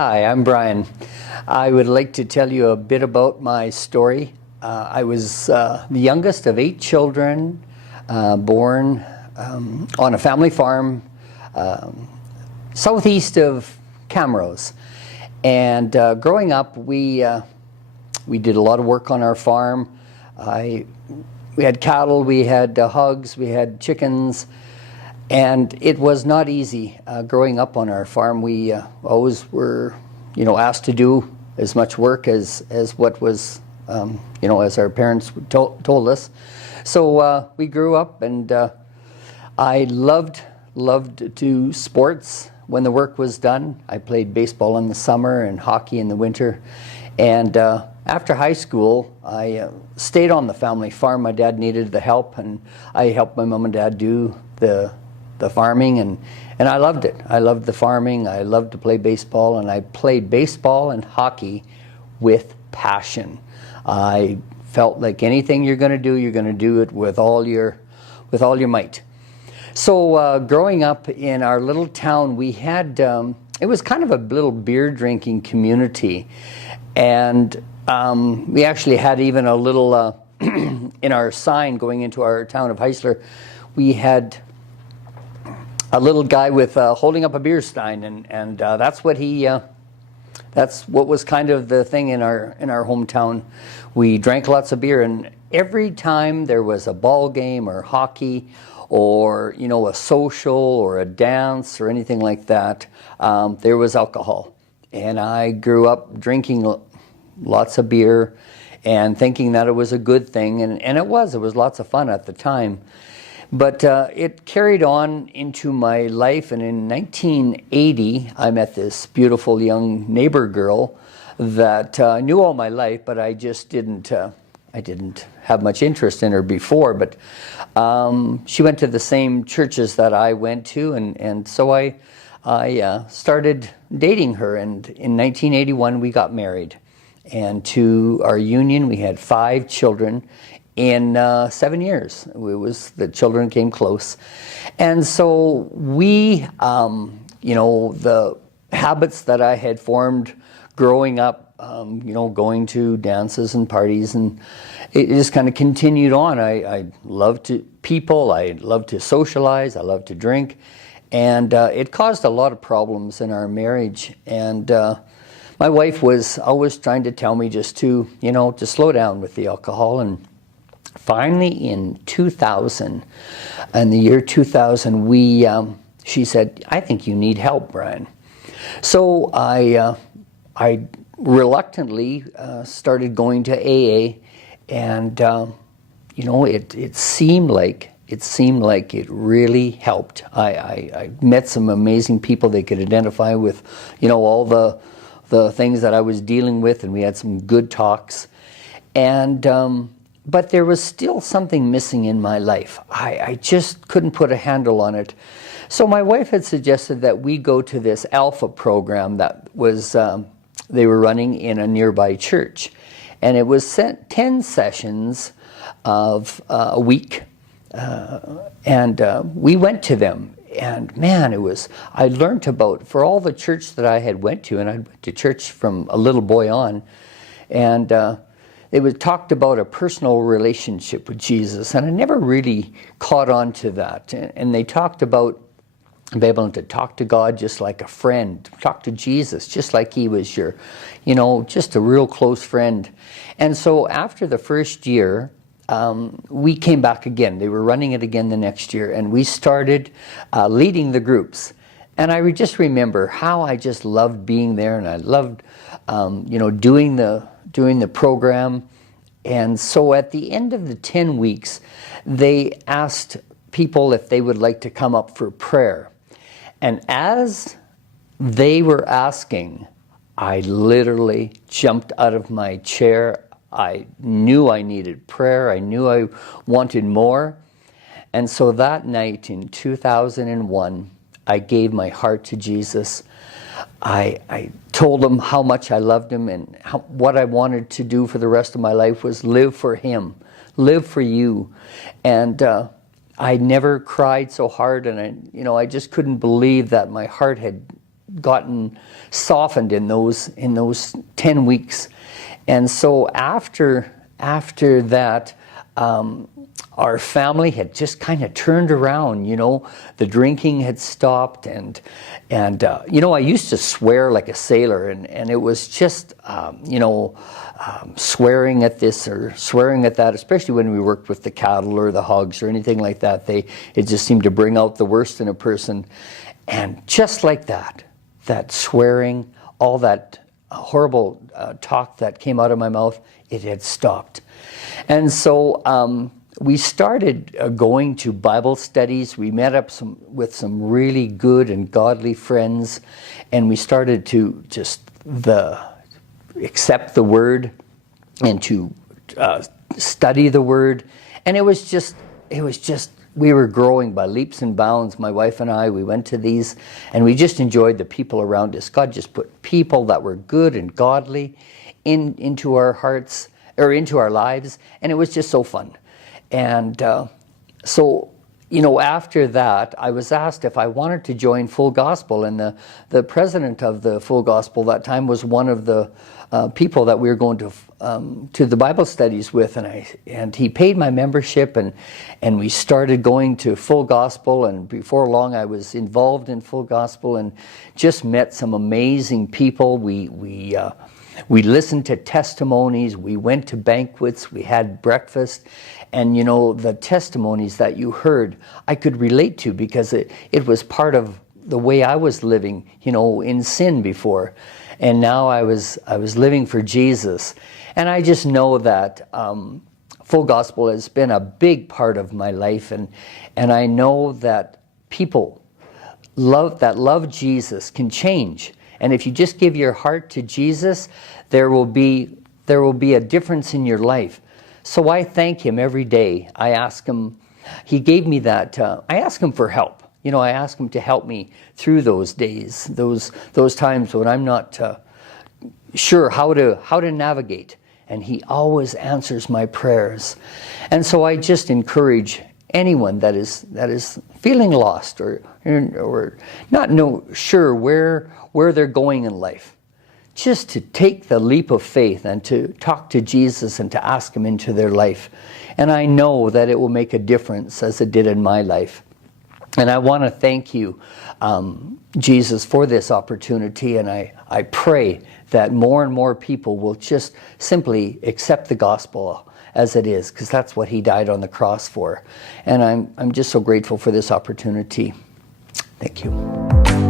Hi, I'm Brian. I would like to tell you a bit about my story. I was the youngest of 8 children, born on a family farm southeast of Camrose. And growing up, we did a lot of work on our farm. We had cattle, we had hogs, we had chickens. And it was not easy growing up on our farm. We always were, asked to do as much work as what was, as our parents told us. So we grew up, and I loved to do sports when the work was done. I played baseball in the summer and hockey in the winter. And after high school, I stayed on the family farm. My dad needed the help, and I helped my mom and dad do the farming, and I loved it. I loved the farming. I loved to play baseball, and I played baseball and hockey with passion. I felt like anything you're going to do it with all your might. So growing up in our little town, we had it was kind of a little beer drinking community, and we actually had even a little in our sign going into our town of Heisler, we had a little guy with holding up a beer stein, and that's what was kind of the thing in our hometown. We drank lots of beer, and every time there was a ball game or hockey or a social or a dance or anything like that, there was alcohol. And I grew up drinking lots of beer and thinking that it was a good thing, and it was lots of fun at the time. But it carried on into my life, and in 1980, I met this beautiful young neighbor girl that I knew all my life, but I just didn't have much interest in her before. But she went to the same churches that I went to, and so I started dating her, and in 1981, we got married. And to our union, we had 5 children. In 7 years, the children came close, and so we, the habits that I had formed growing up, going to dances and parties, and it just kind of continued on. I loved people, I loved to socialize, I loved to drink, and it caused a lot of problems in our marriage. And my wife was always trying to tell me just to slow down with the alcohol. And finally, in 2000, in the year 2000, she said, "I think you need help, Brian." So I reluctantly started going to AA, and it seemed like it really helped. I met some amazing people. They could identify with all the things that I was dealing with, and we had some good talks. And but there was still something missing in my life. I just couldn't put a handle on it. So my wife had suggested that we go to this Alpha program that was they were running in a nearby church. And it was 10 sessions of a week. And we went to them. And man, I learned about, for all the church that I had went to, and I went to church from a little boy on, and it was talked about a personal relationship with Jesus, and I never really caught on to that. And they talked about being able to talk to God just like a friend, talk to Jesus just like he was your, just a real close friend. And so after the first year, we came back again. They were running it again the next year, and we started leading the groups. And I just remember how I just loved being there, and I loved, doing the program. And so at the end of the 10 weeks, they asked people if they would like to come up for prayer. And as they were asking, I literally jumped out of my chair. I knew I needed prayer. I knew I wanted more. And so that night in 2001, I gave my heart to Jesus. I told him how much I loved him, and what I wanted to do for the rest of my life was live for him, live for you. And I never cried so hard, and I just couldn't believe that my heart had gotten softened in those 10 weeks. And so after that, our family had just kind of turned around. The drinking had stopped, and I used to swear like a sailor, and it was just swearing at this or swearing at that, especially when we worked with the cattle or the hogs or anything like that. It just seemed to bring out the worst in a person. And just like that swearing, all that horrible talk that came out of my mouth, it had stopped. And so we started going to Bible studies. We met up with some really good and godly friends, and we started to just accept the Word and to study the Word. And it was just we were growing by leaps and bounds. My wife and I, we went to these, and we just enjoyed the people around us. God just put people that were good and godly into our hearts, or into our lives, and it was just so fun. And so after that, I was asked if I wanted to join Full Gospel, and the president of the Full Gospel that time was one of the people that we were going to the Bible studies with, and he paid my membership, and we started going to Full Gospel, and before long I was involved in Full Gospel and just met some amazing people. We listened to testimonies, we went to banquets, we had breakfast, and the testimonies that you heard, I could relate to, because it was part of the way I was living, in sin before. And now I was living for Jesus. And I just know that Full Gospel has been a big part of my life, and I know that people that love Jesus can change. And if you just give your heart to Jesus, there will be a difference in your life. So I thank Him every day. I ask Him, He gave me that, I ask Him for help. I ask Him to help me through those days, those times when I'm not sure how to navigate. And He always answers my prayers. And so I just encourage anyone that is feeling lost or not sure where they're going in life, just to take the leap of faith and to talk to Jesus and to ask Him into their life. And I know that it will make a difference, as it did in my life. And I want to thank you, Jesus, for this opportunity, and I pray that more and more people will just simply accept the gospel as it is, because that's what He died on the cross for. And I'm just so grateful for this opportunity. Thank you.